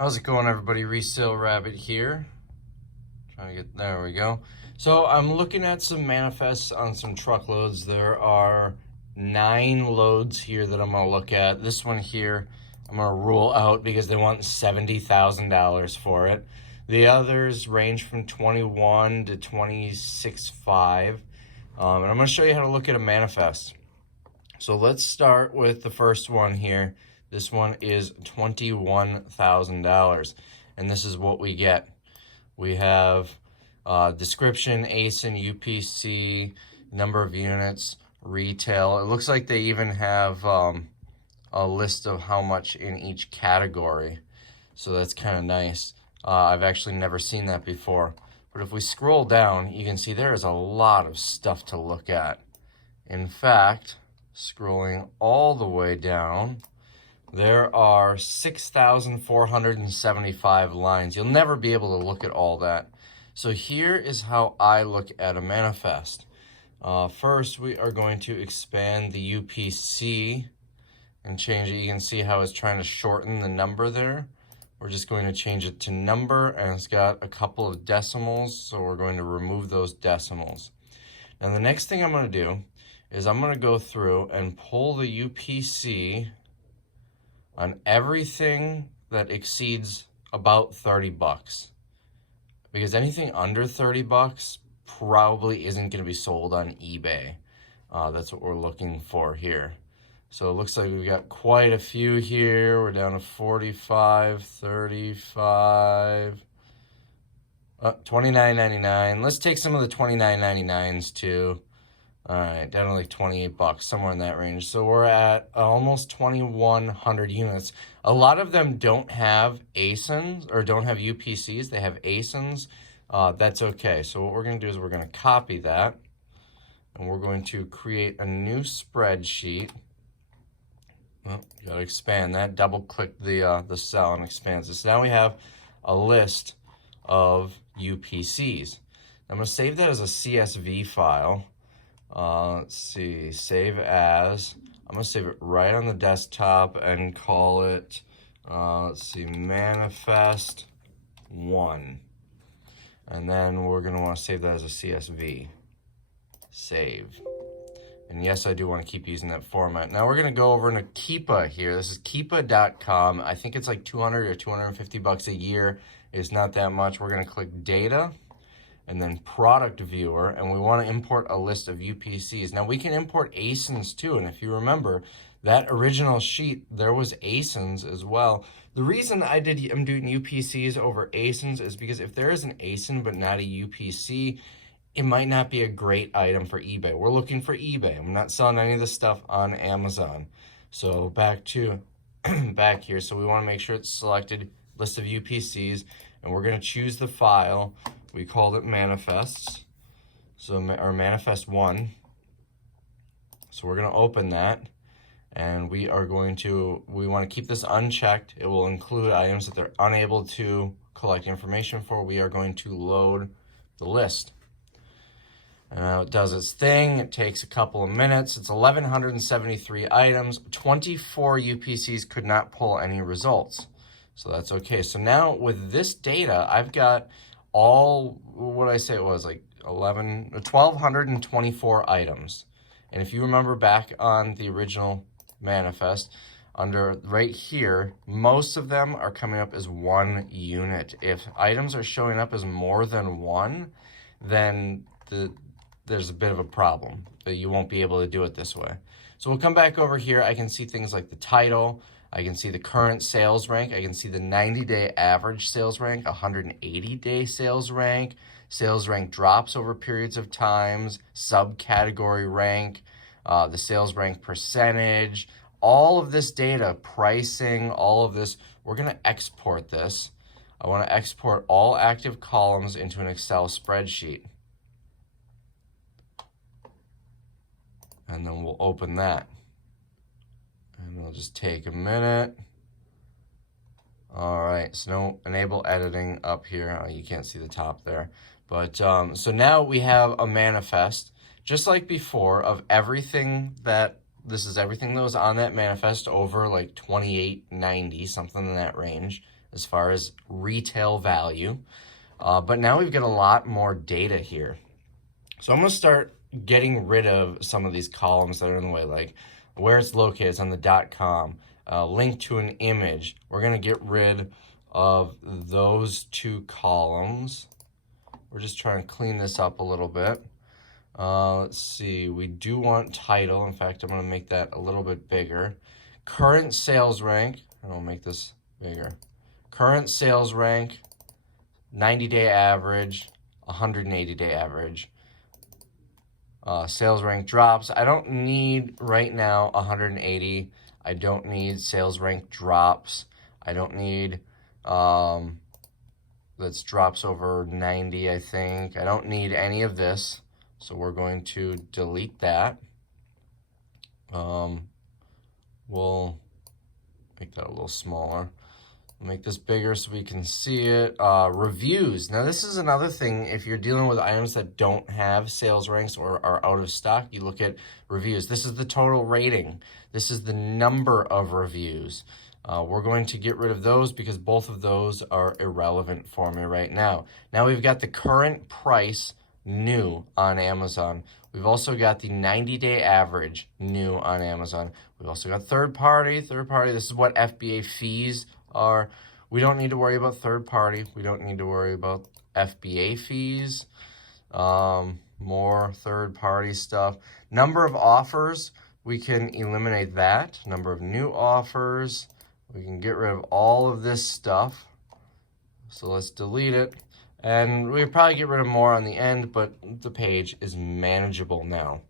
How's it going, everybody? Resale Rabbit here. Trying to get, there we go. So I'm looking at some manifests on some truckloads. There are 9 loads here that I'm gonna look at. This one here, I'm gonna rule out because they want $70,000 for it. The others range from 21 to 26.5. And I'm gonna show you how to look at a manifest. So let's start with the first one here. This one is $21,000, and this is what we get. We have description, ASIN, UPC, number of units, retail. It looks like they even have a list of how much in each category, so that's kind of nice. I've actually never seen that before. But if we scroll down, you can see there is a lot of stuff to look at. In fact, scrolling all the way down, there are 6,475 lines. You'll never be able to look at all that. So here is how I look at a manifest. First, we are going to expand the UPC and change it. You can see how it's trying to shorten the number there. We're just going to change it to number, and it's got a couple of decimals, so we're going to remove those decimals. Now the next thing I'm going to do is I'm going to go through and pull the UPC on everything that exceeds about 30 bucks. Because anything under 30 bucks probably isn't going to be sold on eBay. That's what we're looking for here. So it looks like we've got quite a few here. We're down to 45, 35, $29.99. Let's take some of the $29.99s too. All right, down to like 28 bucks, somewhere in that range. So we're at almost 2,100 units. A lot of them don't have ASINs or don't have UPCs. They have ASINs. That's okay. So what we're going to do is we're going to copy that, and we're going to create a new spreadsheet. Well, you got to expand that. Double click the cell and expands it. So now we have a list of UPCs. I'm going to save that as a CSV file. Let's see, save as. I'm going to save it right on the desktop and call it, let's see, manifest 1. And then we're going to want to save that as a CSV. Save. And yes, I do want to keep using that format. Now we're going to go over into Keepa here. This is Keepa.com. I think it's like 200 or 250 bucks a year. It's not that much. We're going to click data and then product viewer, and we want to import a list of UPCs. Now we can import ASINs too, and if you remember, that original sheet, there was ASINs as well. The reason I'm doing UPCs over ASINs is because if there is an ASIN but not a UPC, it might not be a great item for eBay. We're looking for eBay. I'm not selling any of this stuff on Amazon. So back to back here. So we want to make sure it's selected, list of UPCs, and we're going to choose the file. We called it manifests, so or manifest 1. So we're going to open that, and we want to keep this unchecked. It will include items that they're unable to collect information for. We are going to load the list. Now it does its thing. It takes a couple of minutes. It's 1,173 items. 24 UPCs could not pull any results. So that's okay. So now with this data, I've got all, what did I say it was, like 1,224 items. And if you remember back on the original manifest, under right here, most of them are coming up as 1 unit. If items are showing up as more than 1, then there's a bit of a problem that you won't be able to do it this way. So we'll come back over here. I can see things like the title. I can see the current sales rank. I can see the 90-day average sales rank, 180-day sales rank drops over periods of times, subcategory rank, the sales rank percentage, all of this data, pricing, all of this. We're going to export this. I want to export all active columns into an Excel spreadsheet. And then we'll open that. And it'll just take a minute. All right, so no enable editing up here. Oh, you can't see the top there. But so now we have a manifest, just like before, of everything that, this is everything that was on that manifest over like 2890, something in that range. as far as retail value. But now we've got a lot more data here. So I'm going to start getting rid of some of these columns that are in the way, like where it's located, it's on the .com, link to an image. We're going to get rid of those two columns. We're just trying to clean this up a little bit. Let's see, we do want title. In fact, I'm going to make that a little bit bigger. Current sales rank, I'll make this bigger. Current sales rank, 90-day average, 180-day average. Sales rank drops. I don't need right now 180. I don't need sales rank drops. I don't need that's drops over 90, I think. I don't need any of this. So we're going to delete that. We'll make that a little smaller. We'll make this bigger so we can see it. Reviews. Now this is another thing. If you're dealing with items that don't have sales ranks or are out of stock, you look at reviews. This is the total rating. This is the number of reviews. We're going to get rid of those because both of those are irrelevant for me right now. Now we've got the current price new on Amazon. We've also got the 90-day average new on Amazon. We've also got third party. This is what FBA fees are. We don't need to worry about third party. We don't need to worry about FBA fees. More third party stuff. Number of offers, we can eliminate that. Number of new offers, we can get rid of all of this stuff. So let's delete it. And we'll probably get rid of more on the end, but the page is manageable now.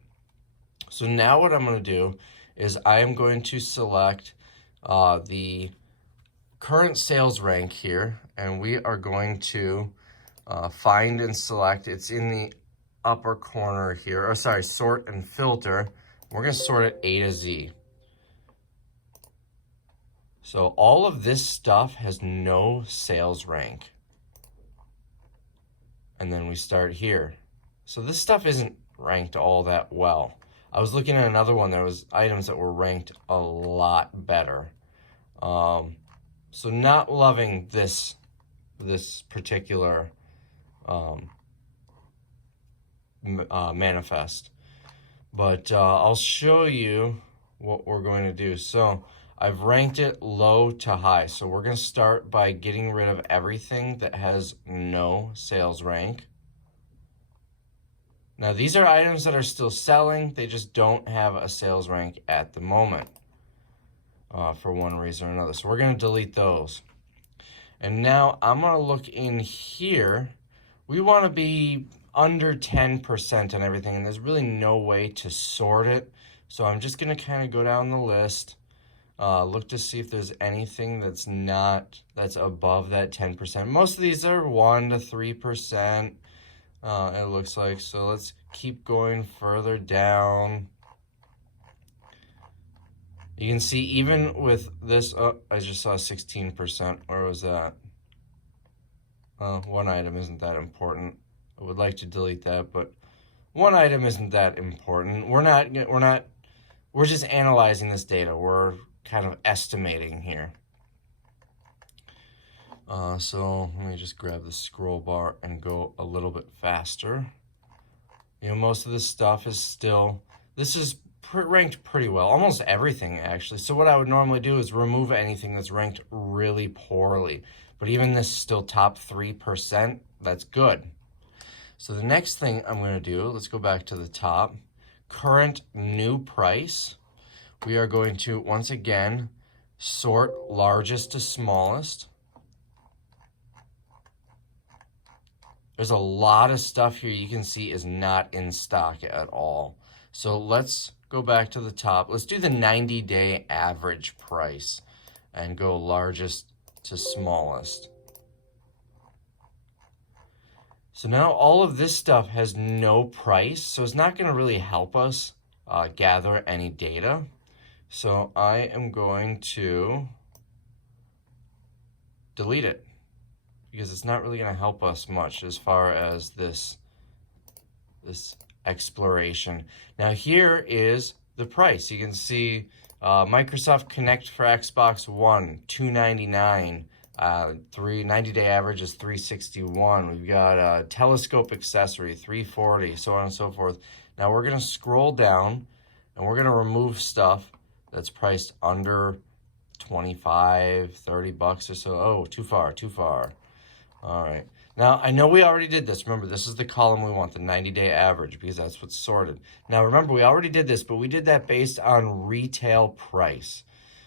So now what I'm going to do is I am going to select the current sales rank here, and we are going to find and select. It's in the upper corner here, or sorry, sort and filter. We're going to sort it A to Z. So all of this stuff has no sales rank. And then we start here. So this stuff isn't ranked all that well. I was looking at another one, there was items that were ranked a lot better. So not loving this particular manifest. But I'll show you what we're going to do. So I've ranked it low to high. So we're going to start by getting rid of everything that has no sales rank. Now these are items that are still selling. They just don't have a sales rank at the moment for one reason or another. So we're going to delete those. And now I'm going to look in here. We want to be under 10% on everything, and there's really no way to sort it. So I'm just going to kind of go down the list. Look to see if there's anything that's above that 10%. Most of these are 1 to 3%, it looks like. So let's keep going further down. You can see even with this, I just saw 16%. Where was that? One item isn't that important. I would like to delete that, but one item isn't that important. We're just analyzing this data. We're kind of estimating here. So let me just grab the scroll bar and go a little bit faster. You know, most of this stuff is still, this is ranked pretty well, almost everything actually. So what I would normally do is remove anything that's ranked really poorly. But even this still top 3%, that's good. So the next thing I'm going to do, let's go back to the top. Current new price. We are going to, once again, sort largest to smallest. There's a lot of stuff here you can see is not in stock at all. So let's go back to the top. Let's do the 90-day average price and go largest to smallest. So now all of this stuff has no price, so it's not going to really help us gather any data. So I am going to delete it because it's not really going to help us much as far as this exploration. Now here is the price. You can see Microsoft Connect for Xbox One, $299. 90-day average is 361. We've got a telescope accessory, 340, so on and so forth. Now we're going to scroll down and we're going to remove stuff that's priced under 25, 30 bucks or so. Oh, too far. All right. Now, I know we already did this. Remember, this is the column we want, the 90-day average, because that's what's sorted. Now, remember, we already did this, but we did that based on retail price.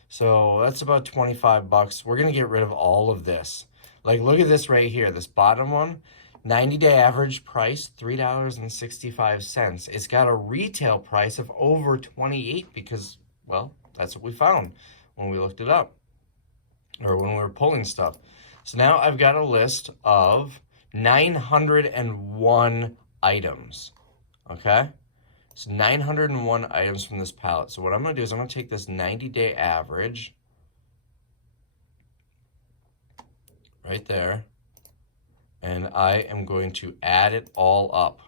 So that's about 25 bucks. We're going to get rid of all of this. Like, look at this right here, this bottom one. 90-day average price, $3.65. It's got a retail price of over 28 because, well, that's what we found when we looked it up or when we were pulling stuff. So now I've got a list of 901 items, okay? So 901 items from this pallet. So what I'm going to do is I'm going to take this 90-day average right there, and I am going to add it all up.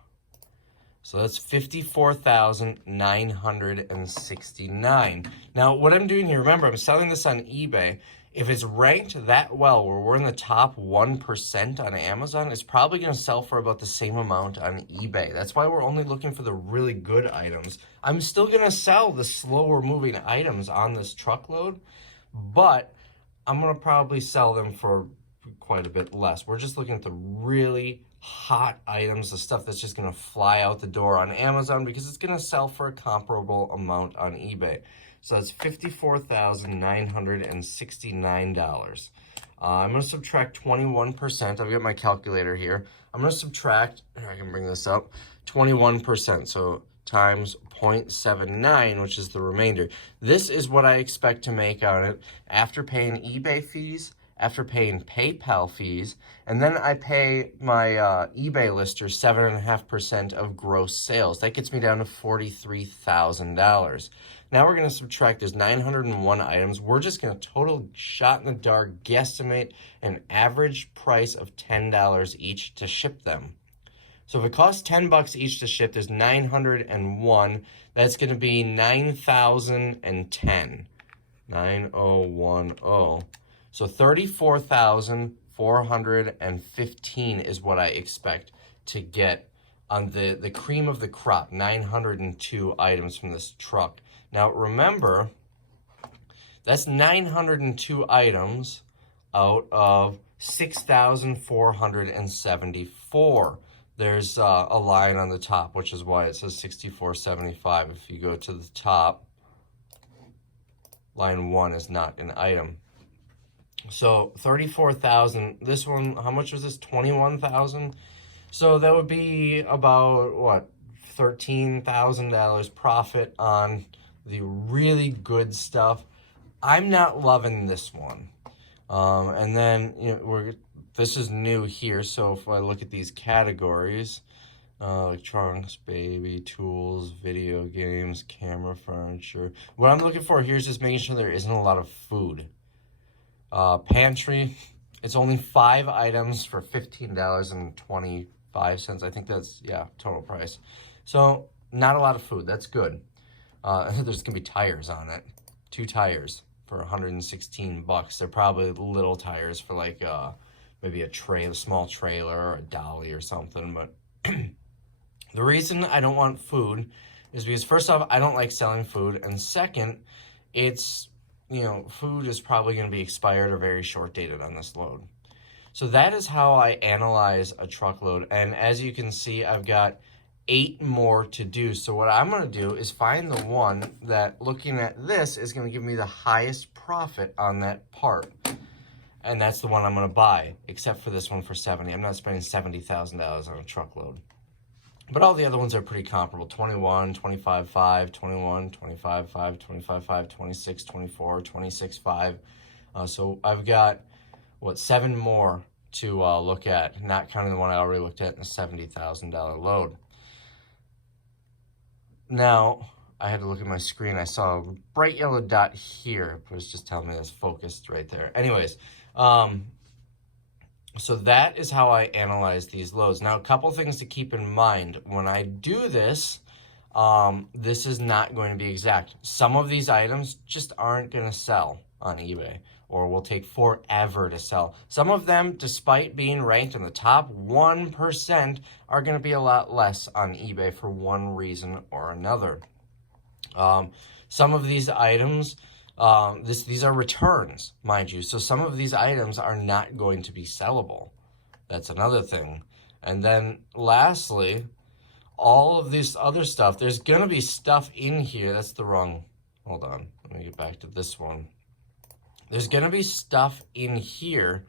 So that's 54,969. Now, what I'm doing here, remember, I'm selling this on eBay. If it's ranked that well, where we're in the top 1% on Amazon, it's probably going to sell for about the same amount on eBay. That's why we're only looking for the really good items. I'm still going to sell the slower moving items on this truckload, but I'm going to probably sell them for quite a bit less. We're just looking at the really hot items, the stuff that's just going to fly out the door on Amazon because it's going to sell for a comparable amount on eBay. So that's $54,969. I'm going to subtract 21%. I've got my calculator here. I'm going to subtract, I can bring this up, 21%. So times 0.79, which is the remainder. This is what I expect to make on it after paying eBay fees, after paying PayPal fees, and then I pay my eBay lister 7.5% of gross sales. That gets me down to $43,000. Now we're going to subtract those 901 items. We're just going to total shot in the dark guesstimate an average price of $10 each to ship them. So if it costs 10 bucks each to ship, there's 901. That's going to be 9,010. 9010. So 34,415 is what I expect to get on the cream of the crop, 902 items from this truck. Now remember, that's 902 items out of 6,474. There's a line on the top, which is why it says 6475. If you go to the top, line 1 is not an item. So 34,000, this one, how much was this? 21,000. So that would be about what, $13,000 profit on the really good stuff. I'm not loving this one. And then, you know, this is new here. So if I look at these categories, electronics, baby, tools, video games, camera, furniture. What I'm looking for here is just making sure there isn't a lot of food. Pantry, it's only 5 items for $15.25. I think that's, yeah, total price. So not a lot of food. That's good. There's gonna be tires on it. 2 tires for 116 bucks. They're probably little tires for like maybe a small trailer or a dolly or something. But the reason I don't want food is because first off, I don't like selling food, and second, it's, you know, food is probably going to be expired or very short dated on this load. So that is how I analyze a truckload. And as you can see, I've got 8 more to do. So what I'm going to do is find the one that, looking at this, is going to give me the highest profit on that part. And that's the one I'm going to buy, except for this one for $70. I'm not spending $70,000 on a truckload. But all the other ones are pretty comparable. 21, 25.5, 21, 25.5, 25.5, 26, 24, 26.5. So I've got, what, 7 more to look at, not counting the one I already looked at in a $70,000 load. Now, I had to look at my screen. I saw a bright yellow dot here. It was just telling me it's focused right there. Anyways, so that is how I analyze these loads. Now, a couple things to keep in mind. When I do this, this is not going to be exact. Some of these items just aren't going to sell on eBay, or will take forever to sell. Some of them, despite being ranked in the top 1%, are going to be a lot less on eBay for one reason or another. Some of these items, these are returns, mind you. So some of these items are not going to be sellable. That's another thing. And then lastly, all of this other stuff, there's going to be stuff in here. That's the wrong, hold on. Let me get back to this one. There's going to be stuff in here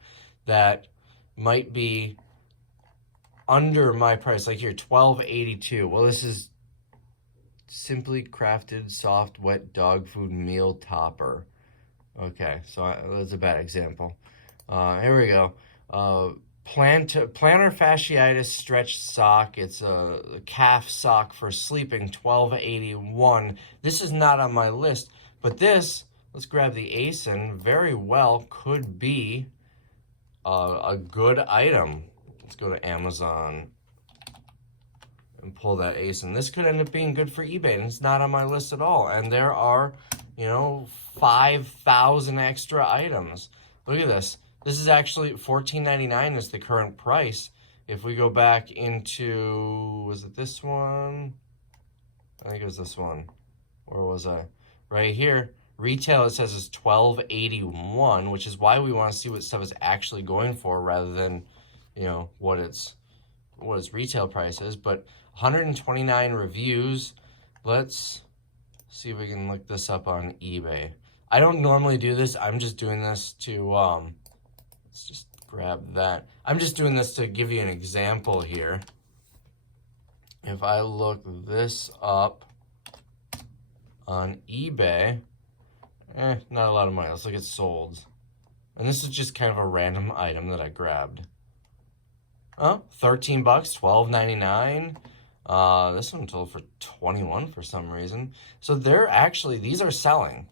that might be under my price. Like here, $12.82. Well, this is Simply Crafted Soft Wet Dog Food Meal Topper. Okay, so that's a bad example. Here we go. Plantar fasciitis stretch sock. It's a calf sock for sleeping, $12.81. This is not on my list, but this, let's grab the ASIN, very well could be a good item. Let's go to Amazon and pull that ASIN. This could end up being good for eBay, and it's not on my list at all. And there are, 5,000 extra items. Look at this. This is actually $14.99 is the current price. If we go back into, was it this one? I think it was this one. Where was I? Right here. Retail, it says, is $12.81, which is why we want to see what stuff is actually going for rather than, what its retail price is. But 129 reviews. Let's see if we can look this up on eBay. I don't normally do this. I'm just doing this to, let's just grab that. I'm just doing this to give you an example here. If I look this up on eBay, not a lot of money. Let's look at solds. And this is just kind of a random item that I grabbed. Oh, $13, $12.99. This one sold for $21 for some reason. So these are selling.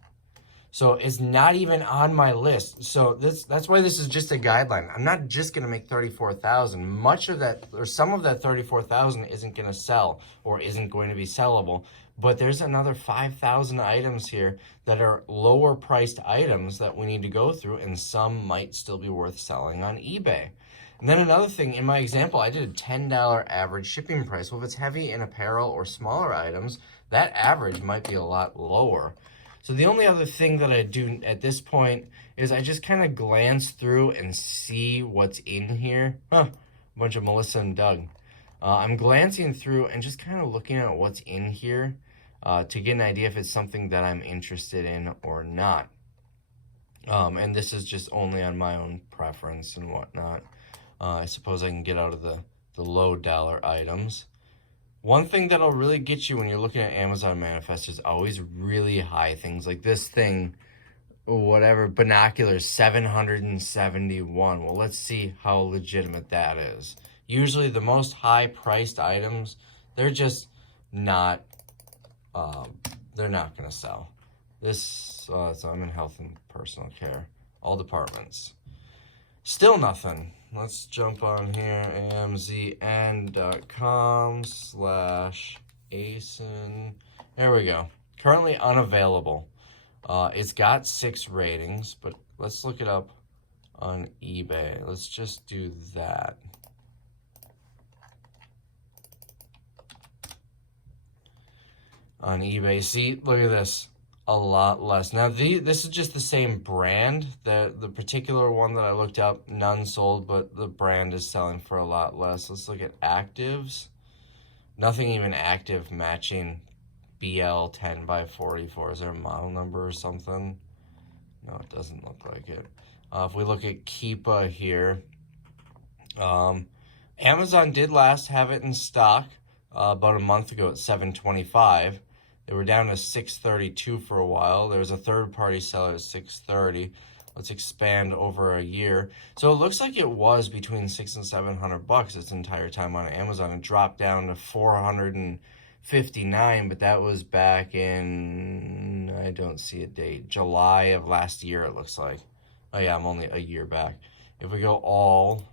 So it's not even on my list. So that's why this is just a guideline. I'm not just going to make 34,000. Much of that, or some of that 34,000 isn't going to sell or isn't going to be sellable. But there's another 5,000 items here that are lower priced items that we need to go through, and some might still be worth selling on eBay. And then another thing, in my example, I did a $10 average shipping price. Well, if it's heavy in apparel or smaller items, that average might be a lot lower. So the only other thing that I do at this point is I just kind of glance through and see what's in here. A bunch of Melissa and Doug. I'm glancing through and just kind of looking at what's in here to get an idea if it's something that I'm interested in or not. And this is just only on my own preference and whatnot. I suppose I can get out of the low dollar items. One thing that'll really get you when you're looking at Amazon Manifest is always really high things. Like this thing, whatever, binoculars, $771. Well, let's see how legitimate that is. Usually the most high-priced items, they're just not, they're not going to sell. So I'm in health and personal care, all departments. Still nothing. Let's jump on here, amzn.com/ASIN. There we go. Currently unavailable. It's got 6 ratings, but let's look it up on eBay. Let's just do that. On eBay, see, look at this. A lot less. Now, this is just the same brand. The particular one that I looked up, none sold, but the brand is selling for a lot less. Let's look at actives. Nothing even active matching BL 10x44. Is there a model number or something? No, it doesn't look like it. If we look at Keepa here, Amazon did last have it in stock about a month ago at $7.25. They were down to $6.32 for a while. There was a third-party seller at $6.30. Let's expand over a year. So it looks like it was between $600 and $700 its entire time on Amazon. It dropped down to $459, but that was back in, I don't see a date, July of last year it looks like. Oh yeah, I'm only a year back. If we go all,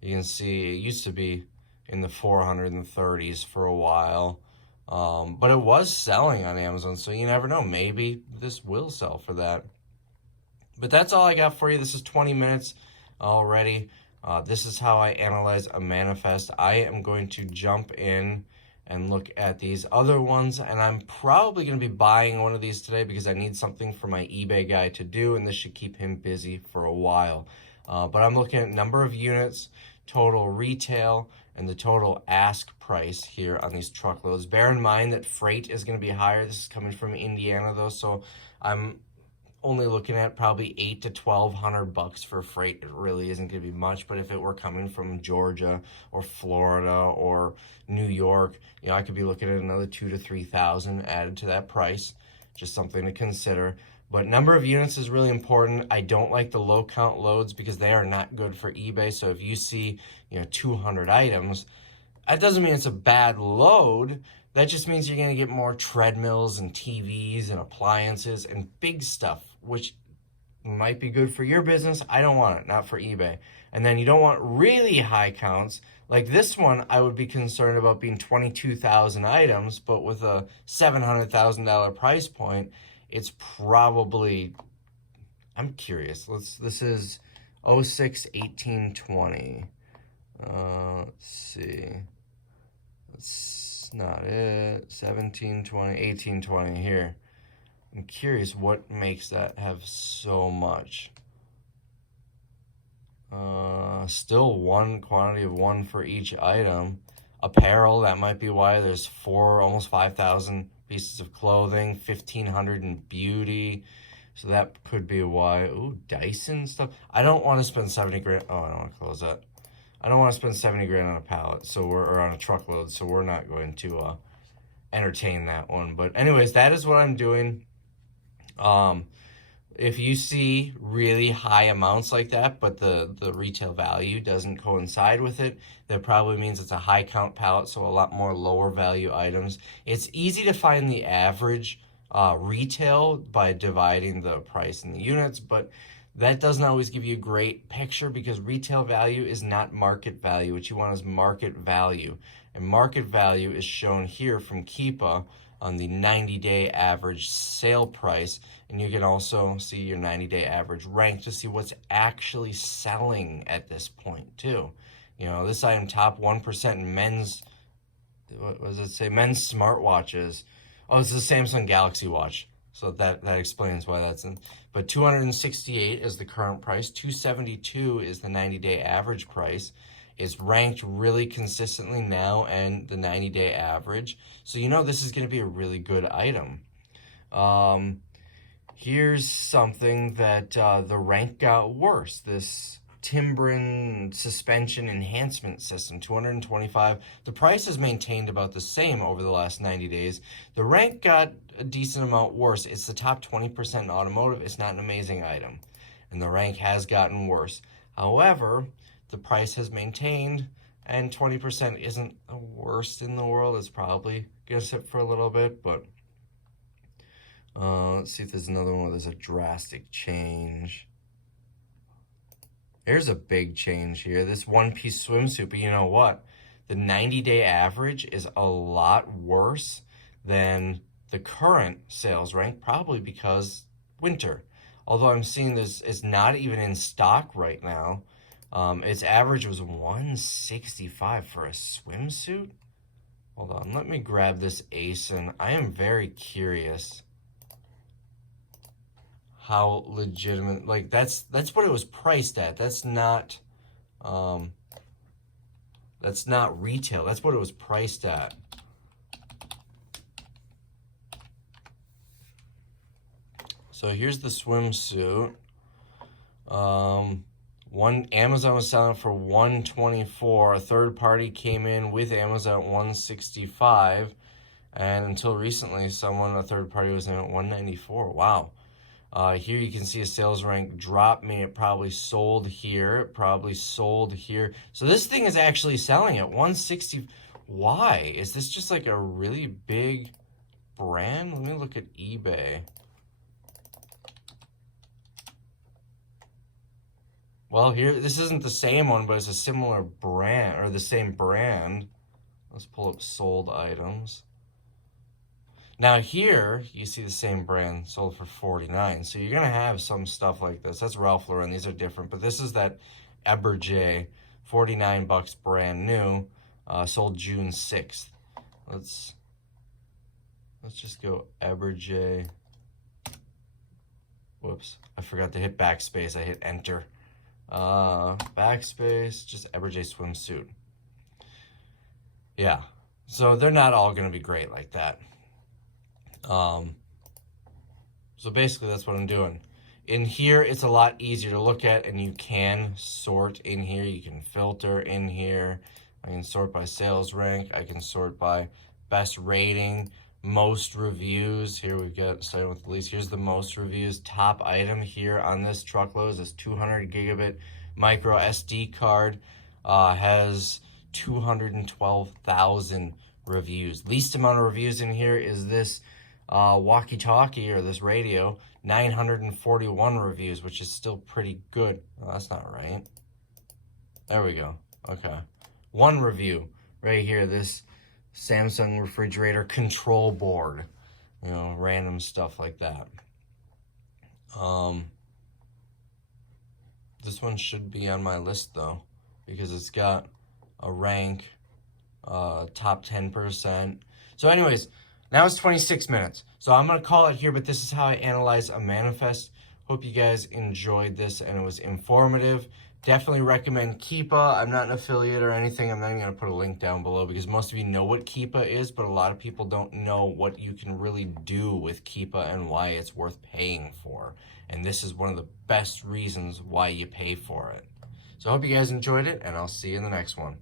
you can see it used to be in the 430s for a while. But it was selling on Amazon, so you never know. Maybe this will sell for that. But that's all I got for you. This is 20 minutes already. This is how I analyze a manifest. I am going to jump in and look at these other ones, and I'm probably going to be buying one of these today because I need something for my eBay guy to do, and this should keep him busy for a while. But I'm looking at number of units, total retail, and the total ask price here on these truckloads. Bear in mind that freight is going to be higher. This is coming from Indiana, though, so I'm only looking at probably $800 to $1,200 for freight. It really isn't going to be much, but if it were coming from Georgia or Florida or New York, you know, I could be looking at another $2,000 to $3,000 added to that price. Just something to consider. But number of units is really important. I don't like the low count loads because they are not good for eBay. So if you see, you know, 200 items, that doesn't mean it's a bad load. That just means you're going to get more treadmills and TVs and appliances and big stuff, which might be good for your business. I don't want it, not for eBay. And then you don't want really high counts. Like this one, I would be concerned about being 22,000 items, but with a $700,000 price point, it's probably, I'm curious. This is 06 18 20. Let's see. That's not it. 17 20, 18 20 here. I'm curious what makes that have so much. Still one quantity of one for each item. Apparel, that might be why there's almost 5,000 pieces of clothing, 1,500 in beauty. So that could be why. Ooh, Dyson stuff. I don't want to spend 70 grand. Oh, I don't want to close that. I don't want to spend 70 grand on a pallet, or on a truckload, so we're not going to entertain that one. But anyways, that is what I'm doing. If you see really high amounts like that, but the retail value doesn't coincide with it, that probably means it's a high count pallet, so a lot more lower value items. It's easy to find the average retail by dividing the price in the units, but that doesn't always give you a great picture because retail value is not market value. What you want is market value. And market value is shown here from Keepa on the 90-day average sale price. And you can also see your 90-day average rank to see what's actually selling at this point too. You know, this item top 1% in men's, what does it say? Men's smartwatches. Oh, it's the Samsung Galaxy Watch. So that explains why that's in. But 268 is the current price. 272 is the 90-day average price. It's ranked really consistently now and the 90-day average. So you know this is going to be a really good item. Here's something that the rank got worse. This Timbrin suspension enhancement system, 225. The price has maintained about the same over the last 90 days. The rank got a decent amount worse. It's the top 20% in automotive. It's not an amazing item. And the rank has gotten worse. However, the price has maintained, and 20% isn't the worst in the world. It's probably going to sit for a little bit, but let's see if there's another one where there's a drastic change. There's a big change here. This one-piece swimsuit, but you know what? The 90-day average is a lot worse than the current sales rank, probably because winter. Although I'm seeing this is not even in stock right now. Its average was 165 for a swimsuit. Hold on, let me grab this ASIN. I am very curious how legitimate, like that's what it was priced at. That's not retail. That's what it was priced at. So here's the swimsuit. One Amazon was selling for $124. A third party came in with Amazon at $165, and until recently, a third party was in at $194. Wow. Here you can see a sales rank drop, meaning it probably sold here. It probably sold here. So this thing is actually selling at $160. Why? Is this just like a really big brand? Let me look at eBay. Well, here, this isn't the same one, but it's a similar brand, or the same brand. Let's pull up sold items. Now here, you see the same brand sold for $49. So you're going to have some stuff like this. That's Ralph Lauren. These are different. But this is that Eberjey, $49 brand new, sold June 6th. Let's just go Eberjey. Whoops, I forgot to hit backspace. I hit enter. Backspace, just Eberjey swimsuit. Yeah, so they're not all going to be great like that. So basically that's what I'm doing. In here, it's a lot easier to look at, and you can sort in here. You can filter in here. I can sort by sales rank. I can sort by best rating, most reviews. Here we've got, starting with the least, here's the most reviews. Top item here on this Truckload is this 200 gigabit micro SD card. Has 212,000 reviews. Least amount of reviews in here is this walkie-talkie, or this radio, 941 reviews, which is still pretty good. Oh, that's not right. There we go. Okay. One review right here, this Samsung refrigerator control board. You know, random stuff like that. This one should be on my list though, because it's got a rank, top 10%. So anyways, now it's 26 minutes. So I'm going to call it here, but this is how I analyze a manifest. Hope you guys enjoyed this and it was informative. Definitely recommend Keepa. I'm not an affiliate or anything. I'm not even going to put a link down below because most of you know what Keepa is, but a lot of people don't know what you can really do with Keepa and why it's worth paying for. And this is one of the best reasons why you pay for it. So I hope you guys enjoyed it, and I'll see you in the next one.